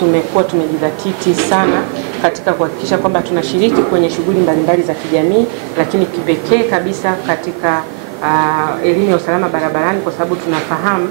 Tumekuwa tumejidhatiti sana katika kuhakikisha kwamba tunashiriki kwenye shughuli mbalimbali za kijamii, lakini kipekee kabisa katika elimu ya usalama barabarani, kwa sababu tunafahamu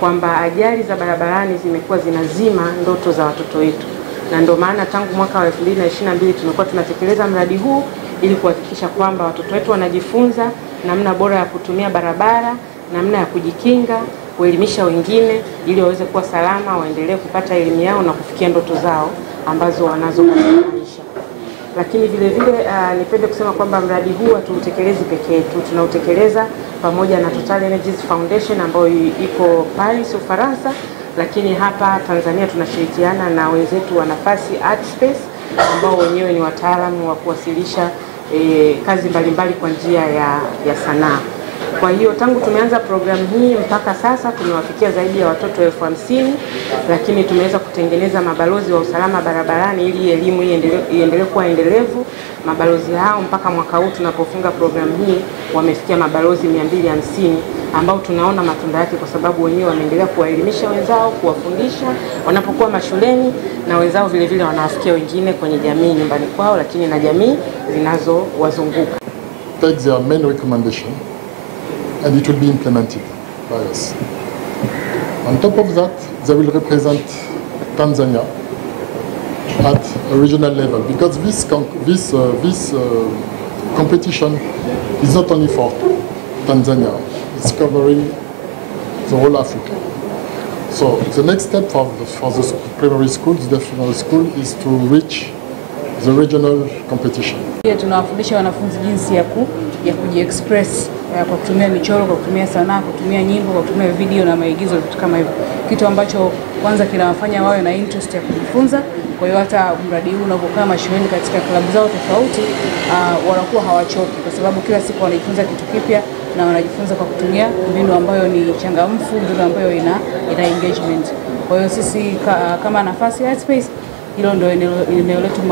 kwamba ajali za barabarani zimekuwa zinazima ndoto za watoto wetu, na ndio maana tangu mwaka wa 2022 tumekuwa tunatekeleza mradi huu ili kuhakikisha kwamba watoto wetu wanajifunza namna bora ya kutumia barabara, namna ya kujikinga, kuelimisha wengine ili waweze kuwa salama, waendelee kupata elimu yao na kufikia ndoto zao ambazo wanazo katika maisha. Lakini vile vile nipende kusema kwamba mradi huu hatuutekelezi peke yetu, tunautekeleza pamoja na Total Energies Foundation ambayo iko Paris, Ufaransa, lakini hapa Tanzania tunashirikiana na wenzetu wa Nafasi Art Space ambao wenyewe ni wataalamu wa kuwasilisha kazi mbalimbali kwa njia ya sanaa. Kwa hiyo tangu tumeanza programu hii mpaka sasa tumewafikia zaidi ya watoto 50,000, lakini tumeweza kutengeneza mabalozi wa usalama barabarani ili elimu hii iendelee kuwa endelevu. Mabalozi hao mpaka mwaka huu tunapofunga programu hii wamefikia mabalozi 250 ambao tunaona matunda yake, kwa sababu wenyewe wanaendelea kuwaelimisha wenzao, kuwafundisha wanapokuwa mashuleni, na wenzao vile vile wanawafikia wengine kwenye jamii nyumbani kwao, lakini na jamii zinazowazunguka. Take their main recommendation and it will be implemented by us. On top of that, they will represent Tanzania at a regional level, because this competition is not only for Tanzania, it's covering the whole Africa. So the next step for the primary schools, is to reach the regional competition. Pia tunawafundisha wanafunzi jinsi ya kujiexpress kwa kutumia michoro, kwa kutumia sanaa, kwa kutumia nyimbo, kwa kutumia video na maigizo, vitu kama hivyo. Kitu ambacho kwanza kinawafanya wawe na interest ya kujifunza. Kwa hiyo hata mradi huu unapokaa mashuleni katika klabu zao tofauti, wanakuwa hawachoki, kwa sababu kila siku wanajifunza kitu kipya na wanajifunza kwa kutumia mbinu ambayo ni changamfu, mbinu ambayo ina engagement. Kwa hiyo sisi kama Nafasi Art Space, hilo ndio eneo letu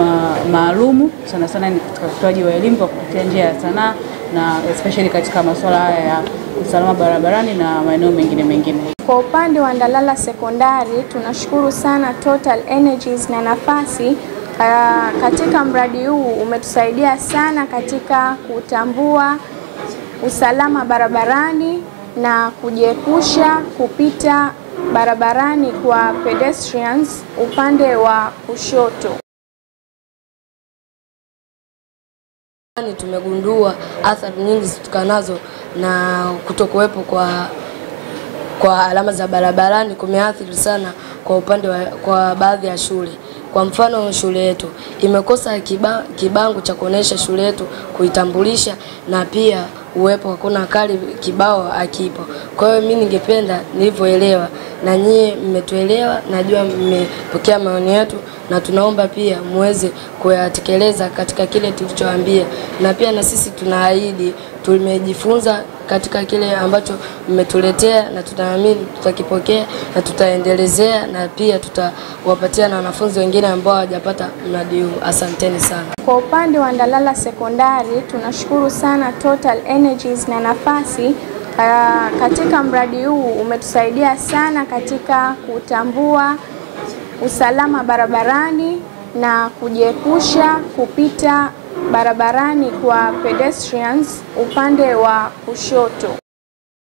maalumu sana sana ni katika utoaji wa elimu kwa kupitia njia ya sanaa, na especially katika masuala haya ya usalama barabarani na maeneo mengine. Kwa upande wa Ndalala Sekondari, tunashukuru sana Total Energies na Nafasi katika mradi huu umetusaidia sana katika kutambua usalama barabarani na kujiepusha kupita barabarani kwa pedestrians upande wa kushoto. Tumegundua athari nyingi zitokanazo na kutokuwepo kwa alama za barabarani kumeathiri sana kwa baadhi ya shule. Kwa mfano, shule yetu imekosa kibango cha kuonesha shule yetu kuitambulisha, na pia uwepo hakuna kali kibao akipo. Kwa hiyo mimi ningependa nilivyoelewa na nyie mmetuelewa, najua mmepokea maoni yetu, na tunaomba pia muweze kuyatekeleza katika kile tulichowaambia, na pia na sisi tunaahidi tumejifunza katika kile ambacho mmetuletea, na tunaamini tutakipokea na tutaendelezea, na pia tutawapatia na wanafunzi wengine ambao hawajapata mradi huu. Asanteni sana. Kwa upande wa Ndalala Sekondari, tunashukuru sana Total Energies na Nafasi katika mradi huu umetusaidia sana katika kutambua usalama barabarani na kujiepusha kupita barabarani kwa pedestrians upande wa kushoto.